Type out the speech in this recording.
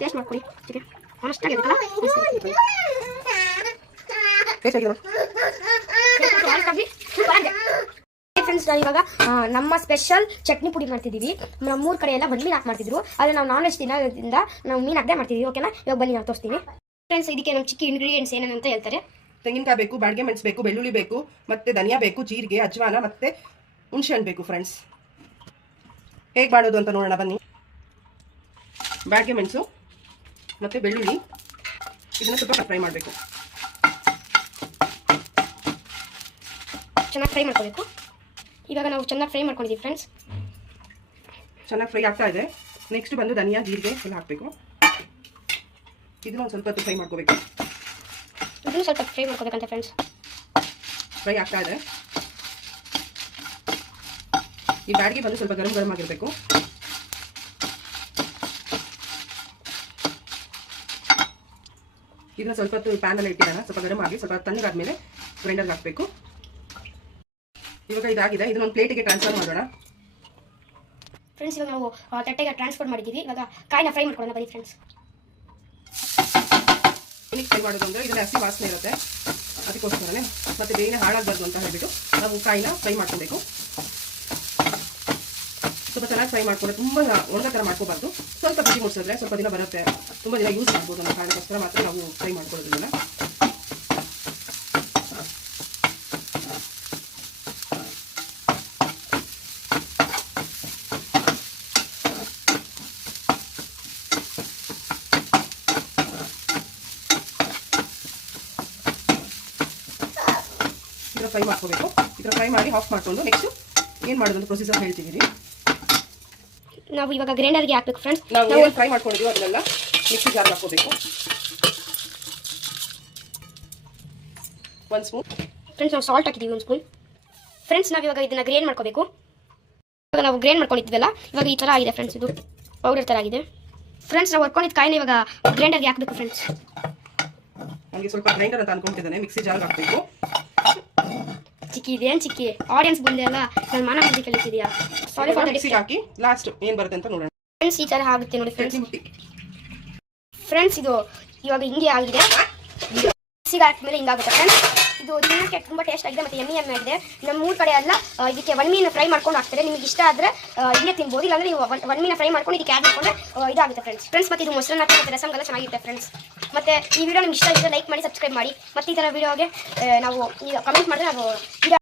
Taste ಮಾಡ್ಕೊಳ್ಳಿ taste ಆಗಿದೆ friends ಇವಾಗ ಆ, ನಮ್ಮ ಸ್ಪೆಷಲ್ ಚಟ್ನಿ ಪುಡಿ ಮಾಡ್ತಿದ್ದೀವಿ. ನಮ್ಮ ಮೂರು ಕಡೆ ಎಲ್ಲ ಮೀನು ಹಾಕಿ ಮಾಡ್ತಿದ್ರು. ಆದರೆ ನಾವು ನಾನ್ ವೆಜ್ ತಿನ್ನೋದ್ರಿಂದ ನಾವು ಮೀನು ಅದೇ ಮಾಡ್ತೀವಿ ಓಕೆನಾ ಇವಾಗ ಬನ್ನಿ ನಾವು ತೋರಿಸ್ತೀವಿ ಫ್ರೆಂಡ್ಸ್ ಇದಕ್ಕೆ ನಮ್ಮ ಚಿಕ್ಕ ಇಂಗ್ರೀಡಿಯೆಂಟ್ಸ್ ಏನೇನು ಅಂತ ಹೇಳ್ತಾರೆ? ತೆಂಗಿನಕಾಯಿ ಬೇಕು ಬಾಡಿಗೆ ಮೆಣಸು ಬೇಕು ಬೆಳ್ಳುಳ್ಳಿ ಬೇಕು ಮತ್ತೆ ಧನಿಯಾ ಬೇಕು ಜೀರಿಗೆ ಅಜ್ವಾನ ಮತ್ತೆ ಹುಣಸೆ ಹಣ್ಣು ಬೇಕು ಫ್ರೆಂಡ್ಸ್ ಹೇಗೆ ಮಾಡೋದು ಅಂತ ನೋಡೋಣ ಬನ್ನಿ. ಬಾಡಿಗೆ ಮೆಣಸು ಮತ್ತೆ ಬೆಳ್ಳುಳ್ಳಿ. ಇದನ್ನು ಸ್ವಲ್ಪ ಫ್ರೈ ಮಾಡಬೇಕು. ಚೆನ್ನಾಗಿ ಫ್ರೈ ಮಾಡ್ಕೋಬೇಕು. ಇವಾಗ ನಾವು ಚೆನ್ನಾಗಿ ಫ್ರೈ ಮಾಡ್ಕೊಂಡಿದ್ದೀವಿ ಫ್ರೆಂಡ್ಸ್ ಚೆನ್ನಾಗಿ ಫ್ರೈ ಆಗ್ತಾ ಇದೆ. ನೆಕ್ಸ್ಟ್ ಬಂದು ಧನಿಯಾ ಜೀರಿಗೆ ಎಲ್ಲ ಹಾಕಬೇಕು. ಇದನ್ನ ಒಂದು ಸ್ವಲ್ಪ ಹೊತ್ತು ಫ್ರೈ ಮಾಡ್ಕೋಬೇಕು. ಇದನ್ನು ಸ್ವಲ್ಪ ಫ್ರೈ ಮಾಡ್ಕೋಬೇಕಂತ ಫ್ರೆಂಡ್ಸ್ ಫ್ರೈ ಆಗ್ತಾ ಇದೆ. ಈ ಬ್ಯಾಡ್ಗೆ ಬಂದು ಸ್ವಲ್ಪ ಗರಂ ಗರಂ ಆಗಿರಬೇಕು. ಇದನ್ನ ಸ್ವಲ್ಪ ಹೊತ್ತು ಪ್ಯಾನಲ್ಲಿ ಇಟ್ಟಿದ್ದಾನ. ಸ್ವಲ್ಪ ಗರಂ ಆಗಿ ಸ್ವಲ್ಪ ತಣ್ಣಗಾದ್ಮೇಲೆ ಗ್ರೈಂಡರ್ಗೆ ಹಾಕಬೇಕು. ಇವಾಗ ಇದಾಗಿದೆ. ಇದನ್ನೊಂದು ಪ್ಲೇಟಿಗೆ ಟ್ರಾನ್ಸ್ಫರ್ ಮಾಡೋಣ. ಫ್ರೆಂಡ್ಸ್ ಇವಾಗ ನಾವು ತಟ್ಟೆಗೆ ಟ್ರಾನ್ಸ್ಫರ್ ಮಾಡಿದ್ದೀವಿ ಇವಾಗ ಕಾಯಿನ ಫ್ರೈ ಮಾಡ್ಕೊಳ್ಳೋಣ. ಬನ್ನಿ ಫ್ರೆಂಡ್ಸ್ ಏನಕ್ಕೆ ಫ್ರೈ ಮಾಡೋದು ಅಂದರೆ ಇದರಲ್ಲಿ ಹಸಿ ವಾಸನೆ ಇರುತ್ತೆ. ಅದಕ್ಕೋಸ್ಕರನೇ ಮತ್ತೆ ಬೇಗನೆ ಹಾಳಾಗಬಾರ್ದು ಅಂತ ಹೇಳ್ಬಿಟ್ಟು ನಾವು ಕಾಯಿನ ಫ್ರೈ ಮಾಡ್ಕೋಬೇಕು. ಸ್ವಲ್ಪ ಚೆನ್ನಾಗಿ ಫ್ರೈ ಮಾಡ್ಕೊಂಡ್ರೆ ತುಂಬ ಒಣಗ ಥರ ಮಾಡ್ಕೋಬಾರ್ದು. ಸ್ವಲ್ಪ ಬಿಸಿ ಮುಡಿಸಿದ್ರೆ ಸ್ವಲ್ಪ ದಿನ ಬರುತ್ತೆ. ತುಂಬ ದಿನ ಯೂಸ್ ಮಾಡ್ಬೋದು ಕಾರಣಕ್ಕೋಸ್ಕರ ಮಾತ್ರ ನಾವು ಫ್ರೈ ಮಾಡ್ಕೊಳ್ಳೋದಿಲ್ಲ ಇದರ ಫ್ರೈ ಮಾಡ್ಕೋಬೇಕು. ಇದರ ಫ್ರೈ ಮಾಡಿ ಆಫ್ ಮಾಡ್ಕೊಂಡು ನೆಕ್ಸ್ಟ್ ಏನು ಮಾಡೋದು ಪ್ರೊಸೀಜರ್ ಹೇಳ್ತಿದ್ದೀರಿ ನಾವು ಇವಾಗ ಗ್ರೈಂಡರ್ಗೆ ಹಾಕ್ಬೇಕು ಫ್ರೆಂಡ್ಸ್ ನಾವು ಫ್ರೈ ಮಾಡ್ಕೊಂಡಿದ್ದೀವಿ ಅದನ್ನೆಲ್ಲ ಮಿಕ್ಸಿ ಜಾರ್ ಹಾಕೋಬೇಕು ಒಂದು ಸ್ಪೂನ್ ಫ್ರೆಂಡ್ಸ್ ನಾವು ಸಾಲ್ಟ್ ಹಾಕಿದ್ದೀವಿ ಒಂದು ಸ್ಪೂನ್ ಫ್ರೆಂಡ್ಸ್ ನಾವು ಇವಾಗ ಇದನ್ನು ಗ್ರೈಂಡ್ ಮಾಡ್ಕೋಬೇಕು. ಇವಾಗ ನಾವು ಗ್ರೈಂಡ್ ಮಾಡ್ಕೊಂಡಿದ್ವಲ್ಲ ಇವಾಗ ಈ ಥರ ಆಗಿದೆ ಫ್ರೆಂಡ್ಸ್ ಇದು ಪೌಡರ್ ಥರ ಆಗಿದೆ. ಫ್ರೆಂಡ್ಸ್ ನಾವು ಹೊರ್ಕೊಂಡಿದ್ದ ಕಾಯಿನ ಇವಾಗ ಗ್ರೈಂಡರ್ಗೆ ಹಾಕಬೇಕು ಫ್ರೆಂಡ್ಸ್ ನನಗೆ ಸ್ವಲ್ಪ ಗ್ರೈಂಡರ್ ಅಂತ ಅನ್ಕೊಂತಿದ್ದಾನೆ ಮಿಕ್ಸಿ ಜಾರ್ಗೆ ಹಾಕಬೇಕು. ಚಿಕ್ಕಿ ಇದೇನು ಚಿಕ್ಕಿ? ಆಡಿಯನ್ಸ್ ಬಂದೆ ಅಲ್ಲ ನನ್ನ ಮನ ಬುದ್ಧಿ ಕಲಿತಿದ್ಯಾ? ಸಾರಿ ಫಾರ್ ಮಿಕ್ಸಿಗೆ ಹಾಕಿ ಲಾಸ್ಟ್ ಏನು ಬರುತ್ತೆ ಅಂತ ನೋಡೋಣ. ಫ್ರೆಂಡ್ಸ್ ಈ ಥರ ಆಗುತ್ತೆ ನೋಡಿ ಫ್ರೆಂಡ್ಸ್ ಫ್ರೆಂಡ್ಸ್ ಇದು ಇವಾಗ ಹಿಂಗೆ ಆಗಿದೆ. ಮಿಕ್ಸಿಗೆ ಹಾಕಿದ್ಮೇಲೆ ಹಿಂಗಾಗುತ್ತೆ ಫ್ರೆಂಡ್ಸ್ ಇದು ತಿನ್ನೋಕ್ಕೆ ತುಂಬ ಟೇಸ್ಟ್ ಆಗಿದೆ ಮತ್ತು ಎಮ್ಮಿ ಎಮ್ಮೆ ಆಗಿದೆ. ನಮ್ಮ ಮೂರು ಕಡೆ ಎಲ್ಲ ಇದಕ್ಕೆ ಒನ್ ಮೀನು ಫ್ರೈ ಮಾಡ್ಕೊಂಡು ಹಾಕ್ತಾರೆ. ನಿಮಗೆ ಇಷ್ಟ ಆದರೆ ಇಲ್ಲೇ ತಿನ್ಬೋದು ಇಲ್ಲಾಂದ್ರೆ ನೀವು ಒನ್ ಮೀನ ಫ್ರೈ ಮಾಡ್ಕೊಂಡು ಇದಕ್ಕೆ ಆ್ಯಡ್ ಮಾಡ್ಕೊಂಡ್ರೆ ಇದಾಗುತ್ತೆ ಫ್ರೆಂಡ್ಸ್ ಫ್ರೆಂಡ್ಸ್ ಮತ್ತು ಇದು ಮೊಸರನ್ನ ಹಾಕಿ ಮತ್ತು ರಸಂಗೆಲ್ಲ ಚೆನ್ನಾಗಿರುತ್ತೆ ಫ್ರೆಂಡ್ಸ್ ಮತ್ತೆ ಈ ವಿಡಿಯೋ ನಿಮ್ಗೆ ಇಷ್ಟ ಇದ್ದರೆ ಲೈಕ್ ಮಾಡಿ ಸಬ್ಸ್ಕ್ರೈಬ್ ಮಾಡಿ. ಮತ್ತೆ ಈ ಥರ ವಿಡಿಯೋಗೆ ನಾವು ಈಗ ಕಮೆಂಟ್ ಮಾಡಿದ್ರೆ ನಾವು ವಿಡಿಯೋ